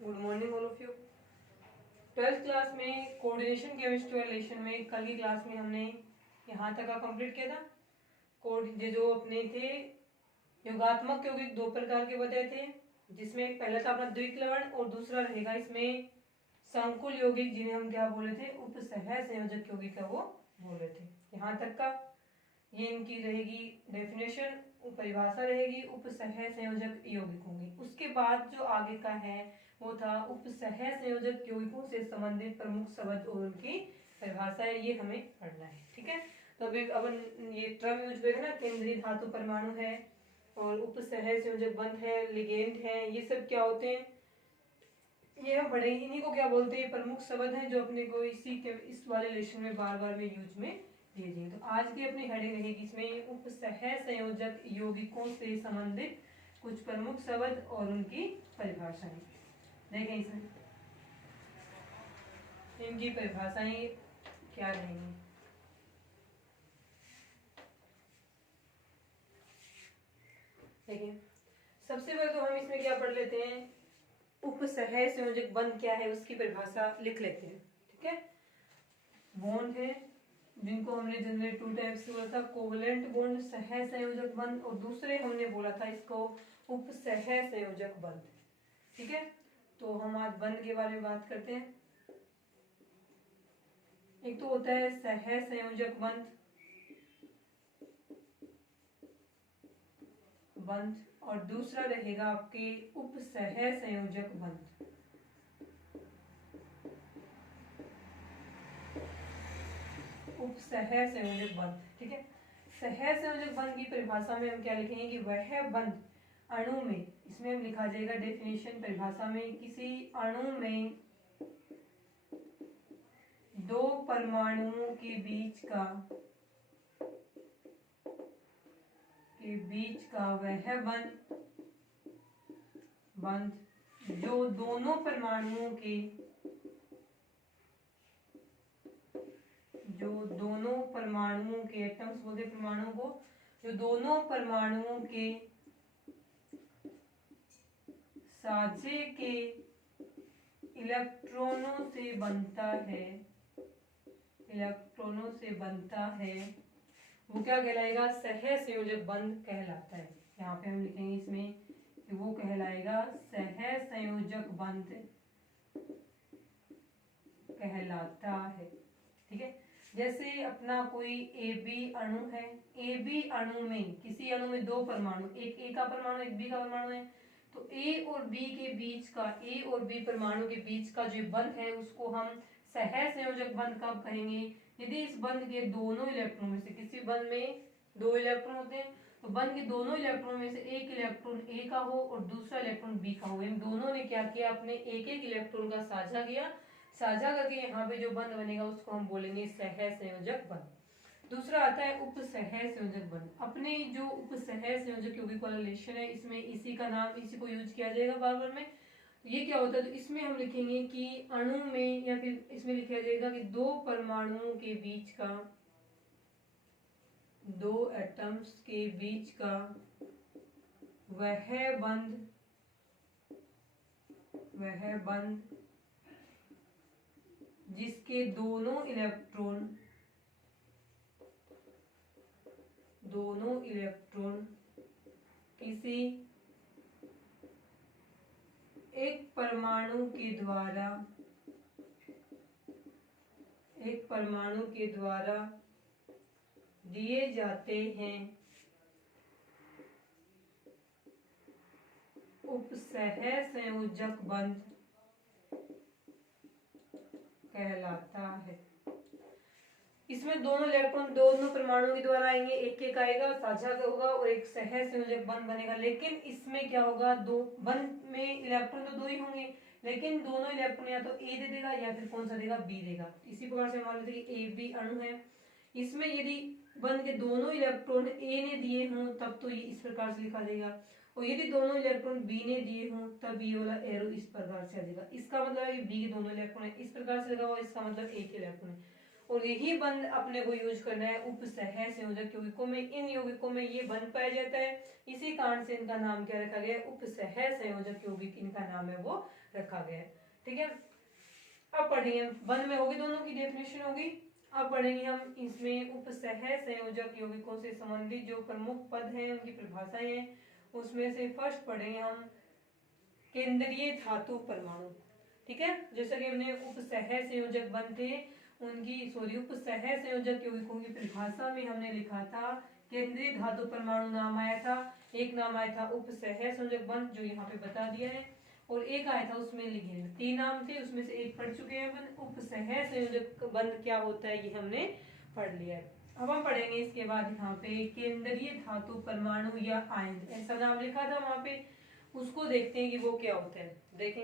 Good morning all of you. Twelfth class में coordination chemistry relation में कल की क्लास में हमने यहाँ तक का कंप्लीट किया था। जो अपने थे योगात्मक यौगिक दो प्रकार के बताए थे, जिसमें पहला था अपना द्विक लवण और दूसरा रहेगा इसमें संकुल यौगिक, जिन्हें हम क्या बोले थे, उपसह संयोजक यौगिक का वो बोले थे। यहाँ तक का ये इनकी रहेगी डेफिनेशन, परिभाषा रहेगी, उपसह संयोजक यौगिक होंगे। उसके बाद जो आगे का है वो था उपसह संयोजक यौगिकों से संबंधित प्रमुख शब्द और उनकी परिभाषा है, ये हमें पढ़ना है। ठीक है, तो अभी अपन ये टर्म यूज करेंगे ना, केंद्रीय धातु परमाणु है और उपसह संयोजक बंध है, लिगेंड है, ये सब क्या होते हैं, ये हम बड़े इन्हीं को क्या बोलते हैं, प्रमुख शब्द हैं जो अपने को इस वाले रिलेशन में बार बार में यूज में दिए जाएंगे। तो आज की अपनी हेडिंग रहेगी इसमें उपसह संयोजक यौगिकों से संबंधित कुछ प्रमुख शब्द और उनकी परिभाषाएं। देखें इसमें इनकी परिभाषाएं क्या रहेंगी। देखिए, सबसे पहले तो हम इसमें क्या पढ़ लेते हैं, उपसह संयोजक बंध क्या है उसकी परिभाषा लिख लेते हैं। ठीक है, बॉन्ड है जिनको हमने जनरली टू टाइप्स से बोला था, कोवलेंट बॉन्ड, सह संयोजक बंध, और दूसरे हमने बोला था इसको उपसह संयोजक बंध। ठीक है, तो हम आज बंध के बारे में बात करते हैं। एक तो होता है सह संयोजक बंध और दूसरा रहेगा आपके उपसह संयोजक बंध। उपसह संयोजक बंध। ठीक है, सह संयोजक बंध की परिभाषा में हम क्या लिखेंगे कि वह बंध अणु में, इसमें हम लिखा जाएगा डेफिनेशन परिभाषा में, किसी अणु में दो परमाणुओं के बीच का वह बंध जो दोनों परमाणुओं के एटम्स बोलते परमाणुओं को, जो दोनों परमाणुओं के साझे के इलेक्ट्रॉनों से बनता है, वो क्या कहलाएगा, सह संयोजक बंध कहलाता है। यहाँ पे हम लिखेंगे इसमें कि वो कहलाएगा सह संयोजक बंध कहलाता है। ठीक है, जैसे अपना कोई ए बी अणु है, ए बी अणु में, किसी अणु में दो परमाणु, एक ए का परमाणु एक बी का परमाणु है, तो ए और बी परमाणु के बीच का जो बंध है उसको हम सह संयोजक बंध कब कहेंगे, यदि इस बंध के दोनों इलेक्ट्रॉन में से, किसी बंध में दो इलेक्ट्रॉन होते हैं, तो बंध के दोनों इलेक्ट्रॉन में से एक इलेक्ट्रॉन ए का हो और दूसरा इलेक्ट्रॉन बी का हो, इन दोनों ने क्या किया, अपने एक एक इलेक्ट्रॉन का साझा करके यहाँ पे जो बंध बनेगा उसको हम बोलेंगे सह संयोजक बंध। दूसरा आता है उपसह संयोजक बंध। अपने जो उपसह संयोजक यौगिक वाला रिलेशन है, इसमें इसी का नाम, इसी को यूज किया जाएगा बार बार में। ये क्या होता है, तो इसमें हम लिखेंगे कि अणु में, या फिर इसमें लिखा जाएगा कि दो परमाणुओं के बीच का, दो एटम्स के बीच का वह बंध जिसके दोनों इलेक्ट्रॉन किसी एक परमाणु के द्वारा दिए जाते हैं, उपसह संयोजक बंध कहलाता है। इसमें दोनों इलेक्ट्रॉन दोनों परमाणुओं के द्वारा आएंगे, एक एक आएगा, साझा होगा और एक सह संयोजक बंध बनेगा। लेकिन इसमें क्या होगा, दो बंध में इलेक्ट्रॉन तो दो ही होंगे, लेकिन दोनों इलेक्ट्रॉन या तो ए दे देगा या फिर कौन सा देगा, बी देगा। इसी प्रकार से मान लेते हैं कि ए बी अणु है, इसमें यदि बंध के दोनों इलेक्ट्रॉन ए ने दिए हों तब तो ये इस प्रकार से लिखा जाएगा, और यदि दोनों इलेक्ट्रॉन बी ने दिए हों तब ये वाला एरो इस प्रकार से आ जाएगा। इसका मतलब है कि बी के दोनों इलेक्ट्रॉन है, इस प्रकार से लगा हुआ, इसका मतलब एक इलेक्ट्रॉन है। और यही बंध अपने को यूज करना है उपसह संयोजक यौगिकों में। इन यौगिकों में ये बंध पाया जाता है, इसी कारण से इनका नाम क्या रखा गया है, उपसह संयोजक यौगिक इनका नाम है वो रखा गया है। ठीक है, अब पढ़ेंगे बंध में होगी, दोनों की डेफिनेशन होगी। अब पढ़ेंगे हम इसमें उपसह संयोजक यौगिकों से संबंधित जो प्रमुख पद हैं उनकी परिभाषाएं हैं। उसमें से फर्स्ट पढ़ेंगे हम केंद्रीय धातु परमाणु। ठीक है, जैसा कि हमने उपसह संयोजक बंध थे उनकी उपसह संयोजक यौगिकों की परिभाषा में हमने लिखा था केंद्रीय धातु परमाणु नाम आया था, एक नाम आया था उपसह संयोजक बंध जो यहाँ पे बता दिया है, और एक आया था उसमें लिगेंड। तीन नाम थे, उसमें से एक पढ़ चुके हैं अपन। उपसह संयोजक बंध क्या होता है ये हमने पढ़ लिया है। अब हम पढ़ेंगे इसके बाद यहाँ पे केंद्रीय धातु परमाणु या आयन, ऐसा नाम लिखा था वहां पे, उसको देखते हैं कि वो क्या होता है। देखें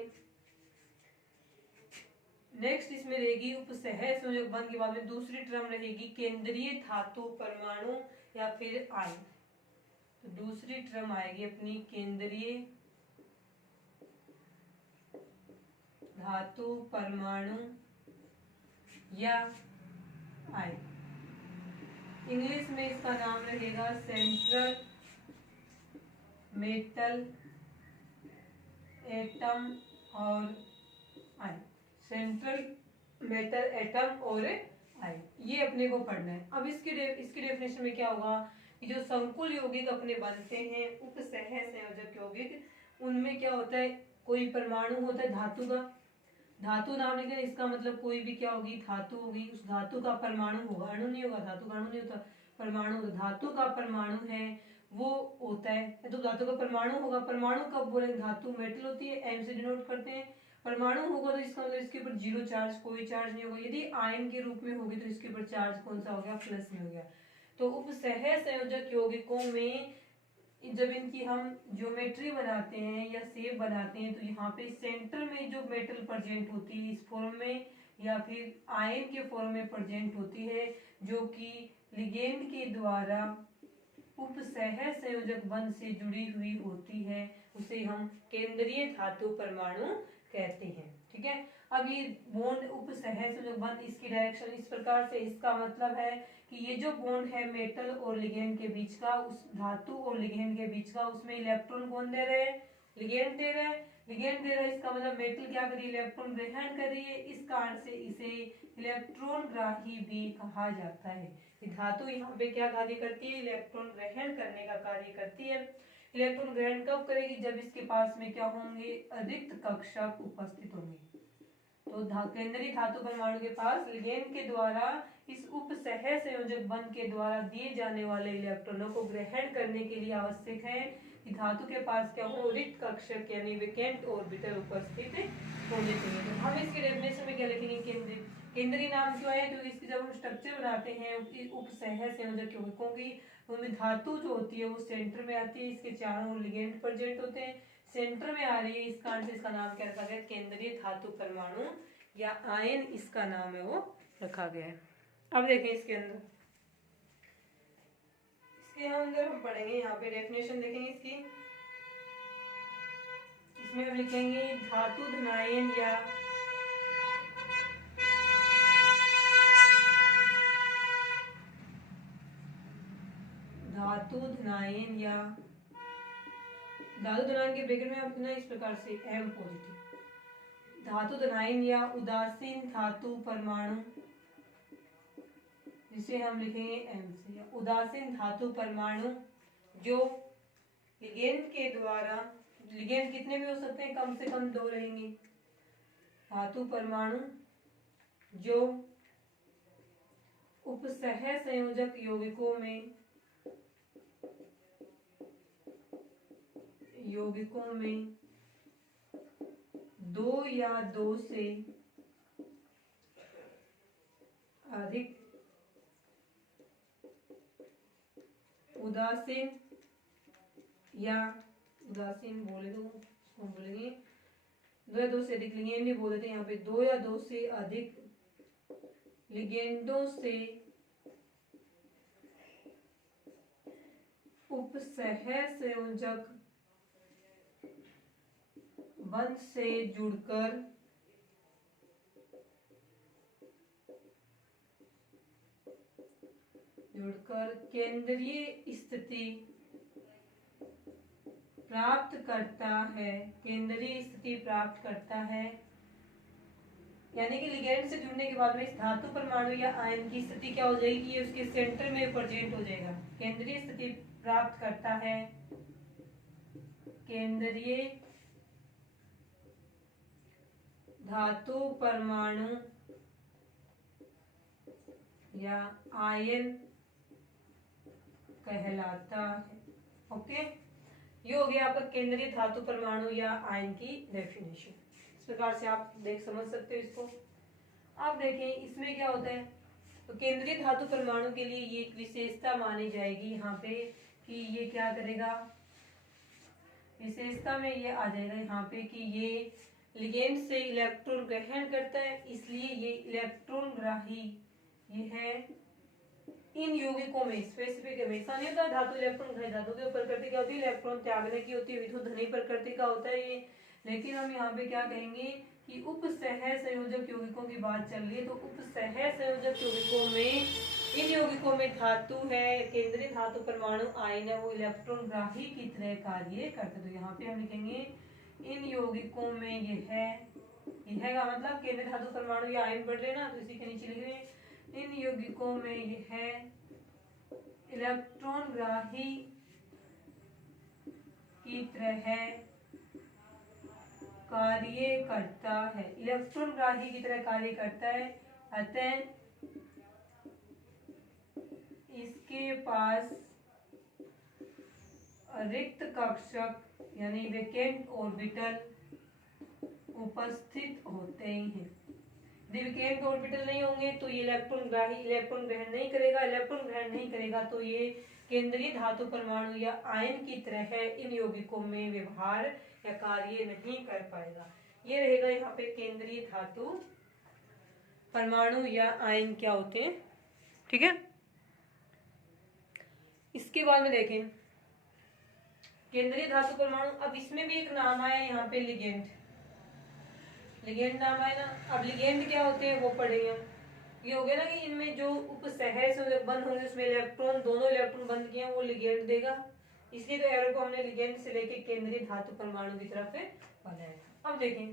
नेक्स्ट इसमें रहेगी उपसह संयोजक बंध के बाद में दूसरी टर्म रहेगी केंद्रीय धातु परमाणु या फिर आयन। तो दूसरी टर्म आएगी अपनी केंद्रीय धातु परमाणु या आयन। इंग्लिश में इसका नाम रहेगा सेंट्रल मेटल एटम और आयन। सेंट्रल मेटल एटम और आयन, ये अपने को पढ़ना है। अब इसकी डेफिनेशन में क्या होगा कि जो संकुल यौगिक अपने बनते हैं उपसह संयोजक यौगिक, उनमें क्या होता है, कोई परमाणु होता है धातु का, धातु नाम लिखते हैं, इसका मतलब कोई भी क्या होगी, धातु होगी, उस धातु का परमाणु होगा, अणु नहीं होगा, धातु का अणु नहीं होता, परमाणु। धातु का परमाणु है वो होता है, तो धातु का परमाणु होगा। परमाणु कब बोले, धातु मेटल होती है, एम से डिनोट करते हैं। परमाणु होगा तो इसका मतलब इसके ऊपर जीरो चार्ज, कोई चार्ज नहीं होगा। यदि आयन के रूप में होगी तो इसके ऊपर चार्ज कौन सा हो गया, प्लस में हो गया। तो उपसह संयोजक यौगिकों में जब इनकी हम ज्योमेट्री बनाते हैं या शेप बनाते हैं, तो यहाँ पे सेंटर में जो मेटल प्रेजेंट होती है इस फॉर्म में या फिर आयन के फॉर्म में प्रेजेंट होती है, जो कि लिगेंड के द्वारा उपसह संयोजक बंध से जुड़ी हुई होती है, उसे हम केंद्रीय धातु परमाणु कहते हैं। ठीक है, अब ये बॉन्ड उपसह संयोजक बंध, इसकी डायरेक्शन इस प्रकार से, इसका मतलब है कि ये जो बॉन्ड है मेटल और लिगेंड के बीच का, उस धातु और लिगेंड के बीच का, उसमें इलेक्ट्रॉन कौन दे रहे हैं, लिगेंड दे रहा है। लिगेंड दे रहा है, इसका मतलब मेटल क्या करिए, इलेक्ट्रॉन ग्रहण कर रही है, इस कारण से इसे इलेक्ट्रॉन ग्राही भी कहा जाता है। धातु यहाँ पे क्या कार्य करती है, इलेक्ट्रॉन ग्रहण करने का कार्य करती है। इलेक्ट्रॉन ग्रहण कब करेगी, जब इसके पास में क्या होंगे, रिक्त कक्षक उपस्थित होंगे। तो केंद्रीय धातु परमाणु के पास लिगेंड के द्वारा इस उपसह संयोजक बंध के द्वारा दिए जाने वाले इलेक्ट्रॉनों को ग्रहण करने के लिए आवश्यक है कि धातु के पास क्या हो, रिक्त कक्षक यानी वैकेंट ऑर्बिटल उपस्थित होने चाहिए। तो हम इसके डेफिनेशन में क्या लिखेंगे, केंद्रीय नाम क्यों आया, क्योंकि इसकी जब हम स्ट्रक्चर बनाते हैं उपसह संयोजक यौगिकों की, उनमें धातु जो होती है वो सेंटर में आती है, इसके चारों लिगेंड प्रेजेंट होते हैं, सेंटर में आ रही है, इस कारण से इसका नाम क्या रखा गया, केंद्रीय धातु परमाणु या आयन इसका नाम है वो रखा गया है। अब देखें इसके अंदर हम पढ़ेंगे, यहाँ पे डेफिनेशन देखेंगे इसकी। इसमें हम लिखेंगे धातु धनायन या धातु धनायन के ब्रैकेट में हम इस प्रकार से एम पॉजिटिव, धातु धनायन या उदासीन धातु परमाणु, जिसे हम लिखेंगे एम से, उदासीन धातु परमाणु जो लिगेंड के द्वारा, लिगेंड कितने भी हो सकते हैं, कम से कम 2 रहेंगे, धातु परमाणु जो उपसह संयोजक यौगिकों में 2 या 2 से अधिक उदासीन बोले तो उसको बोलेंगे 2 या 2 से अधिक लिगेंड नहीं बोलते यहाँ पे, 2 या 2 से अधिक लिगेंडों से उपसह संयोजक बंध से जुड़कर जोड़कर केंद्रीय स्थिति प्राप्त करता है, केंद्रीय स्थिति प्राप्त करता है। यानी कि लिगेंड से जुड़ने के बाद में इस धातु परमाणु या आयन की स्थिति क्या हो जाएगी, ये उसके सेंटर में प्रेजेंट हो जाएगा। केंद्रीय स्थिति प्राप्त करता है, केंद्रीय धातु परमाणु या आयन कहलाता है। ओके, ये हो गया आपका केंद्रीय धातु परमाणु या आयन की डेफिनेशन। इस प्रकार से आप समझ सकते हो इसको। आप देखें इसमें क्या होता है, तो केंद्रीय धातु परमाणु के लिए ये एक विशेषता मानी जाएगी यहाँ पे कि ये क्या करेगा, विशेषता में ये आ जाएगा यहाँ पे कि ये लिगेंड से इलेक्ट्रॉन ग्रहण करता है, इसलिए ये इलेक्ट्रॉन ग्राही ये है। इन यौगिकों में स्पेसिफिक हमेशा नहीं होता धातु इलेक्ट्रॉन ग्राही, धातु की प्रकृति क्या होती है, इलेक्ट्रॉन त्यागने की होती है, विद्युत धनी प्रकृति का होता है ये। लेकिन हम यहाँ पे क्या कहेंगे कि उपसह संयोजक यौगिकों की बात चल रही है, तो उपसह संयोजक यौगिकों में, इन यौगिकों में धातु है, केंद्रीय धातु परमाणु आयन है, वो इलेक्ट्रॉन ग्राही की तरह कार्य करते। तो यहाँ पे हम लिखेंगे इन यौगिकों में यह है का मतलब केंद्रीय धातु परमाणु या आयन बढ़ रहे ना, तो इसी के नीचे लिख रहे हैं इन यौगिकों में यह है इलेक्ट्रॉन ग्राही की तरह कार्य करता है, इलेक्ट्रॉन ग्राही की तरह कार्य करता है। अतः इसके पास रिक्त कक्षक यानी वेकेंट ऑर्बिटल उपस्थित होते हैं। यदि वेकेंट ऑर्बिटल नहीं होंगे तो ये इलेक्ट्रॉन ग्राही इलेक्ट्रॉन ग्रहण नहीं करेगा, इलेक्ट्रॉन ग्रहण नहीं करेगा तो ये केंद्रीय धातु परमाणु या आयन की तरह है, इन यौगिकों में व्यवहार या कार्य नहीं कर पाएगा। ये रहेगा यहाँ पे केंद्रीय धातु परमाणु या आयन क्या होते हैं। ठीक है, इसके बाद में देखें केंद्रीय धातु परमाणु। अब इसमें भी एक नाम आया यहाँ पे लिगेंड, लिगेंड नाम आया ना। अब लिगेंड क्या होते हैं वो पढ़ेंगे हम। ये हो गया ना कि इनमें जो उपसह बंद होंगे उसमें इलेक्ट्रॉन, दोनों इलेक्ट्रॉन बंद किए वो लिगेंड देगा, इसलिए तो एरो को हमने लिगेंड से लेके केंद्रीय धातु परमाणु की तरफ बनाया। अब देखें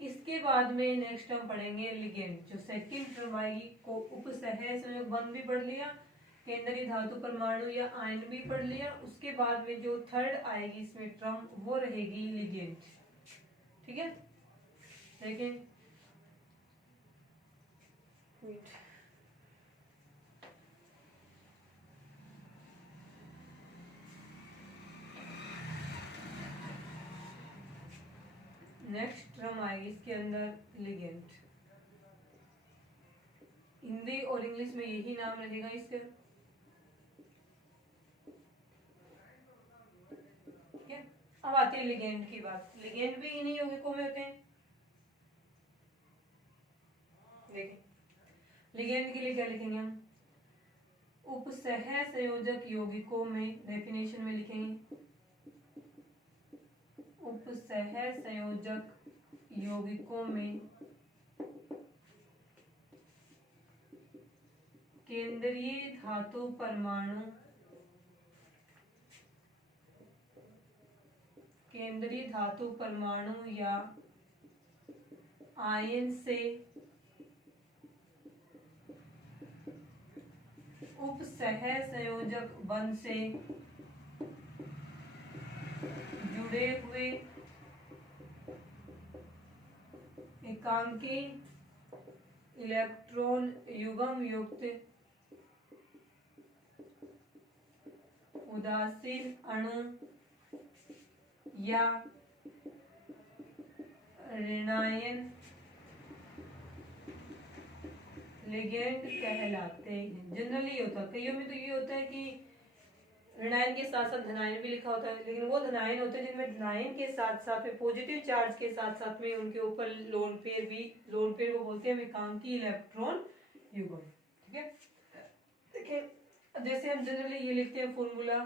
इसके बाद में नेक्स्ट हम पढ़ेंगे लिगेंड, जो सेकंड टर्म आएगी को उपसह संयोग बंद भी पढ़ लिया, केंद्रीय धातु परमाणु या आयन भी पढ़ लिया। उसके बाद में जो थर्ड आएगी इसमें टर्म वो रहेगी लिगेंड। ठीक है, देखें नेक्स्ट टर्म आएगी इसके अंदर लिगेंड। हिंदी और इंग्लिश में यही नाम रहेगा इसका। ठीक है, अब आती है लिगेंड की बात। लिगेंड भी इन्हीं यौगिकों में होते हैं। देखिए लिगेंड के लिए क्या लिखेंगे हम, उपसह संयोजक यौगिकों में डेफिनेशन में लिखेंगे उपसह संयोजक यौगिकों में केंद्रीय धातु परमाणु, केंद्रीय धातु परमाणु या आयन से उपसह संयोजक बंध से जुड़े हुए एकांकी इलेक्ट्रॉन युग्म युक्त उदासीन अणु या ऋणायन लिगेंड कहलाते हैं। जनरली होता है, कईयों में तो ये होता है कि ऋणायन के साथ साथ धनायन भी लिखा होता है, लेकिन वो धनायन होते हैं जिनमें धनायन के साथ साथ में पॉजिटिव चार्ज के साथ साथ में उनके ऊपर लोन पेयर भी, लोन पेयर को बोलते हैं एकांकी इलेक्ट्रॉन युग्म। ठीक है, देखिए जैसे हम जनरली ये लिखते हैं फॉर्मूला,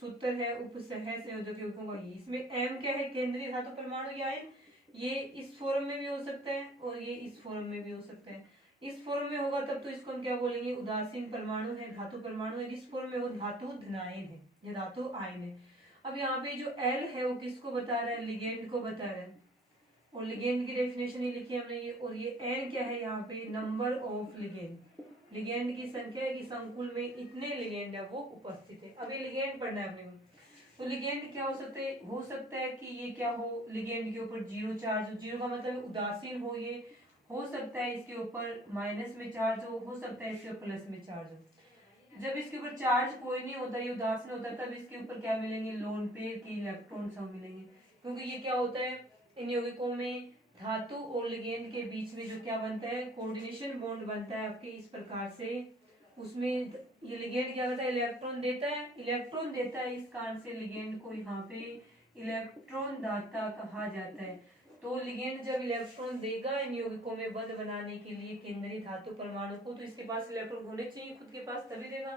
सूत्र है उपसह संयोजक यौगिकों का। इसमें एम क्या है, केंद्रीय धातु परमाणु या आयन। ये इस फॉर्म में भी हो सकता है और ये इस फॉर्म में भी हो सकता है। इस फॉर्म में होगा तब तो इसको हम क्या बोलेंगे, उदासीन परमाणु है, धातु परमाणु है। इस फॉर्म में वो धातु धनायन है या धातु आयन है। अब यहाँ पे जो एल है वो किसको बता रहा है, लिगेंड को बता रहा है, और लिगेंड की डेफिनेशन ही लिखी हमने ये। और ये एन क्या है यहाँ पे, नंबर ऑफ लिगेंड, लिगेंड की संख्या है कि संकुल में इतने लिगेंड है वो उपस्थित है। अब ये लिगेंड पढ़ना है अपने को। तो लिगेंड क्या हो सकता है कि ये क्या हो, लिगेंड के ऊपर जीरो चार्ज हो, जीरो का मतलब उदासीन हो, ये हो सकता है इसके ऊपर माइनस में चार्ज हो सकता है इसके ऊपर प्लस में चार्ज हो। जब इसके ऊपर चार्ज कोई नहीं होता, ये उदासीन होता है, तब इसके ऊपर क्या मिलेंगे, लोन पेयर के इलेक्ट्रॉन सब मिलेंगे। क्योंकि ये क्या होता है, इन यौगिकों में धातु और लिगेंड के बीच में जो क्या बनता है, कोऑर्डिनेशन बॉन्ड बनता है आपके इस प्रकार से। उसमें ये लिगेंड क्या करता है, इलेक्ट्रॉन देता है, इलेक्ट्रॉन देता है, इस कारण से लिगेंड को यहाँ पे इलेक्ट्रॉन दाता कहा जाता है। तो लिगेंड जब इलेक्ट्रॉन देगा इन यौगिकों में बंध बनाने के लिए केंद्रीय धातु परमाणु को, तो इसके पास इलेक्ट्रॉन होने चाहिए खुद के पास, तभी देगा।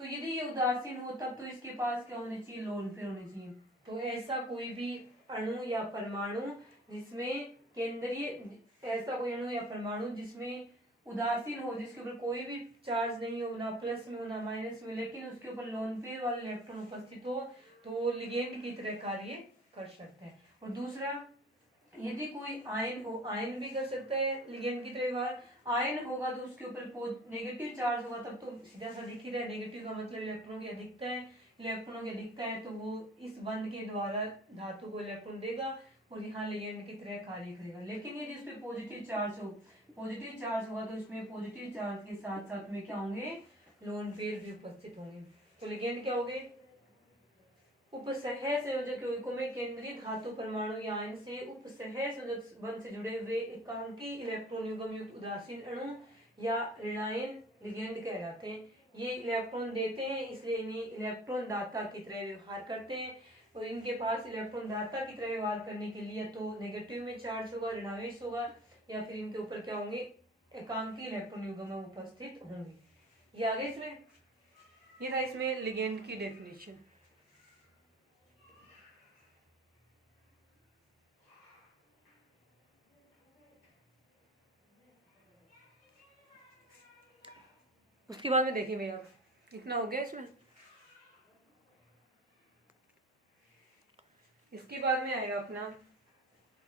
तो यदि ये उदासीन हो तब तो इसके पास क्या होने चाहिए, लोन पेयर होने चाहिए। तो ऐसा कोई भी अणु या परमाणु जिसमें केंद्रीय, ऐसा कोई अणु या परमाणु जिसमें उदासीन हो, जिसके ऊपर कोई भी चार्ज नहीं हो, ना प्लस में हो ना माइनस में, लेकिन उसके ऊपर लोन पेयर वाला इलेक्ट्रॉन उपस्थित हो, तो वो लिगेंड की तरह कार्य कर सकता है। और दूसरा, यदि कोई आयन हो, आयन भी कर सकता है लिगेंड की तरह व्यवहार। आयन होगा तो उसके ऊपर नेगेटिव चार्ज होगा, तब तो सीधा सा दिख ही रहा है, नेगेटिव का मतलब इलेक्ट्रॉनों की अधिकता है, इलेक्ट्रॉनों की अधिकता है तो वो इस बंध के द्वारा धातु को इलेक्ट्रॉन देगा और यहाँ लिगेंड की तरह कार्य करेगा। लेकिन यदि उसमें पॉजिटिव चार्ज हो, पॉजिटिव चार्ज होगा तो उसमें पॉजिटिव चार्ज के साथ साथ में क्या होंगे, लोन पेयर भी उपस्थित होंगे। तो लिगेंड क्या हो गए, उपसह संयोजक यौगिकों में केंद्रीय धातु परमाणु या आयन से उपसह संयोजक बंध से जुड़े हुए एकांकी इलेक्ट्रॉन युग्म युक्त उदासीन अणु या ऋणायन लिगेंड कहलाते हैं। ये इलेक्ट्रॉन देते हैं, इसलिए इन्हें इलेक्ट्रॉन दाता की तरह व्यवहार करते हैं। और इनके पास इलेक्ट्रॉन दाता की तरह व्यवहार करने के लिए तो नेगेटिव में चार्ज होगा, ऋणावेश होगा, या फिर इनके ऊपर क्या होंगे, एकांकी इलेक्ट्रॉन युग्म उपस्थित होंगे। ये आगे इसमें, ये था इसमें लिगेंड की डेफिनेशन। उसके बाद में देखिए भैया, इतना हो गया इसमें। इसके बाद में आएगा अपना,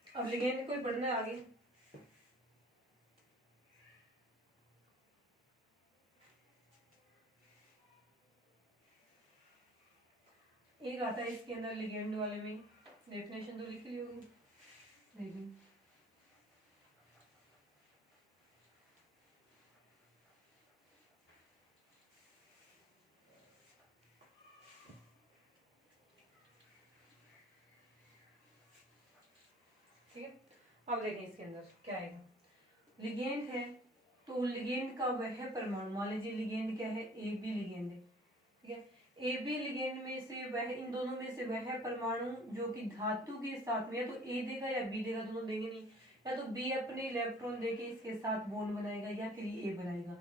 अब लिगेंड को पढ़ना है आगे। एक आता है इसके अंदर लिगेंड वाले में, डेफिनेशन तो लिखी होगी, देखिए ठीक है। अब देखें इसके अंदर क्या आएगा, लिगेंड है तो लिगेंड का वह परमाणु, मान लीजिए लिगेंड क्या है, ए बी लिगेंड है, ठीक है। ए बी लिगेंड में से वह, इन दोनों में से वह परमाणु जो कि धातु के साथ में, या तो ए देगा या बी देगा, दोनों देंगे नहीं, या तो बी अपने इलेक्ट्रॉन देके इसके साथ बॉन्ड बनाएगा या फिर ए बनाएगा।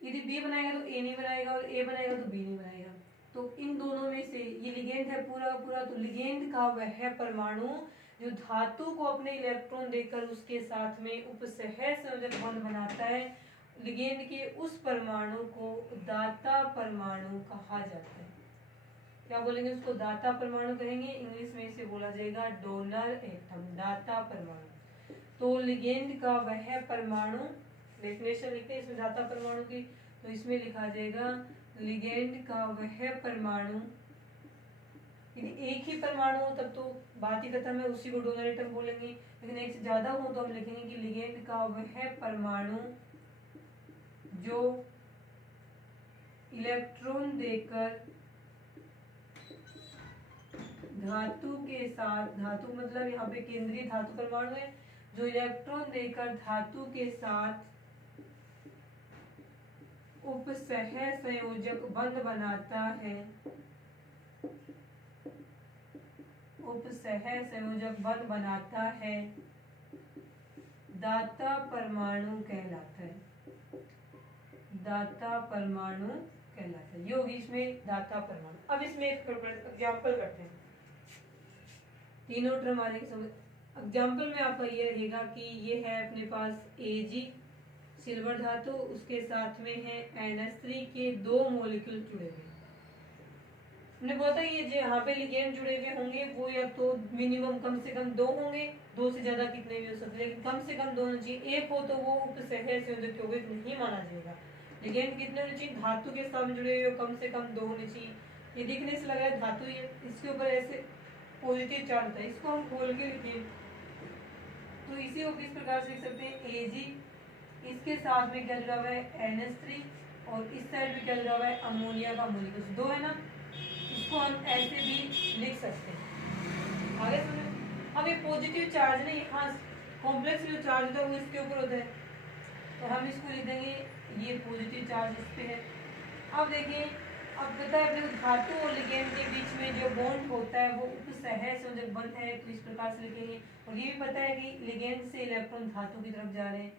यदि बी बनाएगा तो ए नहीं बनाएगा, और ए बनाएगा तो बी नहीं बनाएगा। तो इन दोनों में से ये लिगेंड है पूरा पूरा, तो लिगेंड का वह परमाणु जो धातु को अपने इलेक्ट्रॉन देकर उसके साथ में उपसह संयोजक बंध बनाता है, लिगेंड के उस परमाणु को दाता परमाणु कहा जाता है। क्या बोलेंगे उसको, दाता परमाणु कहेंगे, इंग्लिश में इसे बोला जाएगा डोनर एटम, दाता परमाणु। तो लिगेंड का वह परमाणु, डेफिनेशन लिखते हैं इसमें दाता परमाणु की, तो इसमें लिखा जाएगा लिगेंड का वह परमाणु, यदि एक ही परमाणु हो तब तो बात ही खत्म है, उसी को डोनर एटम बोलेंगे। लेकिन एक से ज्यादा हो तो हम लिखेंगे कि लिगेंड का वह परमाणु जो इलेक्ट्रॉन देकर धातु के साथ, धातु मतलब यहाँ पे केंद्रीय धातु परमाणु है, जो इलेक्ट्रॉन देकर धातु के साथ उपसह संयोजक बंध बनाता है, उपसह संयोजक बंध बनाता है, दाता परमाणु कहलाता है, दाता परमाणु कहलाता है। ये होगी इसमें दाता परमाणु। अब इसमें एक एग्जाम्पल करते हैं, तीनों टर्म आने की समझ। एग्जाम्पल में आपका ये रहेगा कि ये है अपने पास ए जी, सिल्वर धातु, उसके साथ में है NH3 के 2 मॉलिक्यूल जुड़े हुए। हमने बोला था ये जो यहाँ पे लिगेंड जुड़े हुए होंगे वो या तो मिनिमम कम से कम 2 होंगे, 2 से ज्यादा कितने भी हो सकते, लेकिन कम से कम 2 होना चाहिए। एक हो तो वो उपसहय संयोजक यौगिक नहीं माना जाएगा। लिगेंड कितने होने चाहिए, धातु के साथ जुड़े हुए कम से कम 2 होने चाहिए। ये दिखने से लग रहा है धातु, ये इसके ऊपर ऐसे पॉजिटिव चार्ज है, इसको हम खोल के लिखिए तो इसी को किस प्रकार से लिख सकते हैं, Ag, इसके साथ में क्या जुड़ा हुआ है NH3, और इस साइड में क्या जुड़ा हुआ है अमोनिया का मॉलिक्यूल 2 है ना, इसको हम ऐसे भी लिख सकते हैं। आगे समझो। अब ये पॉजिटिव चार्ज ना यहाँ कॉम्प्लेक्स जो चार्ज होता है वो इसके ऊपर होता है, तो हम इसको लिख देंगे ये पॉजिटिव चार्ज इस पे है। अब देखिए, अब पता है अपने धातु और लिगेंड के बीच में जो बॉन्ड होता है वो उपसहय संयोजक बंध है, तो इस प्रकार से लिखेंगे। और ये भी पता है कि लिगेंड से इलेक्ट्रॉन धातु की तरफ जा रहे हैं,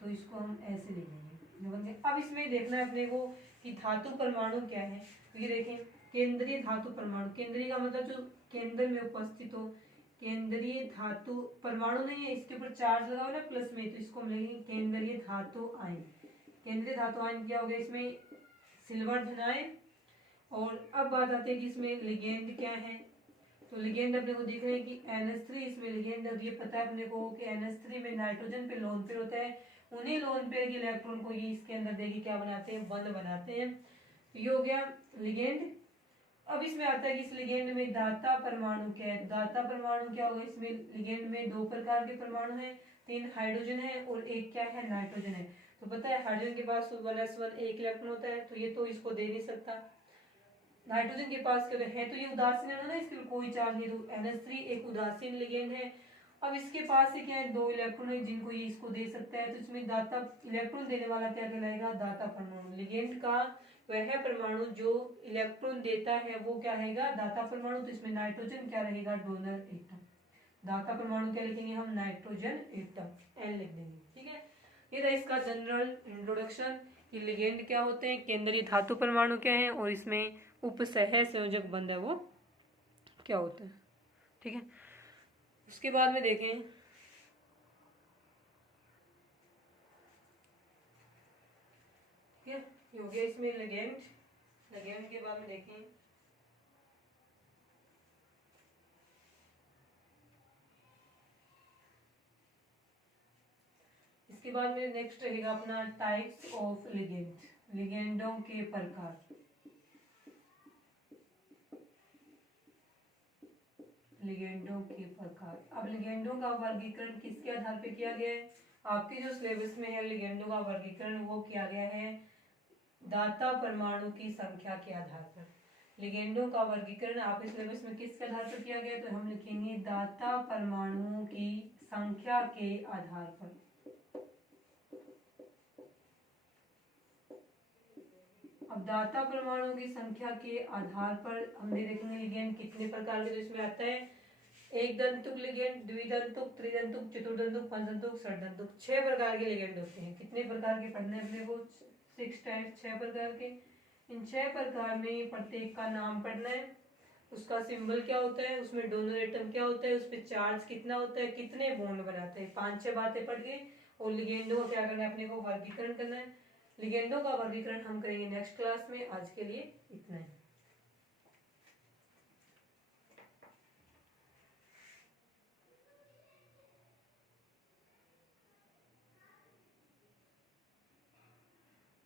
तो इसको हम ऐसे लिखेंगे। अब इसमें देखना है अपने को कि धातु परमाणु क्या है। तो ये देखें, केंद्रीय धातु परमाणु, केंद्रीय का मतलब जो केंद्र में उपस्थित हो, केंद्रीय धातु परमाणु नहीं है, इसके ऊपर चार्ज लगा हुआ है प्लस में, तो इसको हम लिखेंगे केंद्रीय धातु आयन। केंद्रीय धातु आयन क्या हो गया, इसमें सिल्वर धनायन। और अब बात आती है कि इसमें लिगेंड क्या है, तो लिगेंड अपने को दिख रहे हैं कि NH3 इसमें लिगेंड। अब ये पता है अपने को कि NH3 में नाइट्रोजन पे लोन पेयर होता है, उन्हीं लोन पेयर के इलेक्ट्रॉन को ये इसके अंदर देके क्या बनाते हैं, बंध बनाते हैं। ये हो गया लिगेंड। अब इसमें आता है कि इस लिगेंड में दाता परमाणु क्या है, दाता परमाणु क्या होगा, इसमें लिगेंड में 2 प्रकार के परमाणु हैं, 3 हाइड्रोजन है और एक क्या है नाइट्रोजन है। तो पता है हाइड्रोजन के पास 1s1 एक इलेक्ट्रॉन होता है, तो ये तो इसको दे नहीं सकता। नाइट्रोजन के पास क्या है, तो ये उदासीन है ना, इसके कोई चार्ज नहीं, तो NH3 एक उदासीन लिगेंड है। अब इसके पास से क्या है, 2 इलेक्ट्रॉन है जिनको ये इसको दे सकता है, तो इसमें दाता इलेक्ट्रॉन देने वाला क्या कहलाएगा, दाता परमाणु। लिगेंड का वह परमाणु जो इलेक्ट्रॉन देता है वो क्या रहेगा, दाता परमाणु। तो इसमें नाइट्रोजन क्या रहेगा, डोनर एटम। दाता परमाणु क्या लिखेंगे हम, नाइट्रोजन एटम, N लिख देंगे। ठीक है, ये था इसका जनरल इंट्रोडक्शन कि लिगेंड क्या होते हैं, केंद्रीय धातु परमाणु क्या है, और इसमें उपसहय संयोजक बंध है वो क्या होता है। ठीक है, उसके बाद में देखें ठीक है, ये हो गया इसमें लिगेंड। लिगेंड के बाद में देखें इसके बाद में नेक्स्ट रहेगा अपना टाइप्स ऑफ लिगेंड, लिगेंडों के प्रकार। लिगेंडों के प्रकार। अब लिगेंडों का वर्गीकरण किसके आधार पे किया गया है, आपके जो सिलेबस में है लिगेंडों का वर्गीकरण वो किया गया है दाता परमाणु की संख्या के आधार पर। लिगेंडों का वर्गीकरण आपके सिलेबस में किसके आधार पर किया गया, तो हम लिखेंगे दाता परमाणुओं की संख्या के आधार पर। अब दाता परमाणुओं की संख्या के आधार पर हम देखेंगे लिगेंड कितने प्रकार के, तो इसमें आता है एक दंतुक लिगेंड, द्विदंतुक, त्रिदंतुक, चतुर्दंतुक, पंचदंतुक, षडदंतुक, 6 प्रकार के लिगेंड होते हैं। कितने प्रकार के पढ़ने अपने को, 6 टाइप्स, 6 प्रकार के। इन 6 प्रकार में प्रत्येक का नाम पढ़ना है, उसका सिंबल क्या होता है, उसमें डोनर एटम क्या होता है, उस पर चार्ज कितना होता है, कितने बॉन्ड बनाते हैं, 5-6 बातें पढ़ के। और लिगेंडों का क्या करना है, अपने को वर्गीकरण करना है। लिगेंडों का वर्गीकरण हम करेंगे नेक्स्ट क्लास में। आज के लिए इतना है।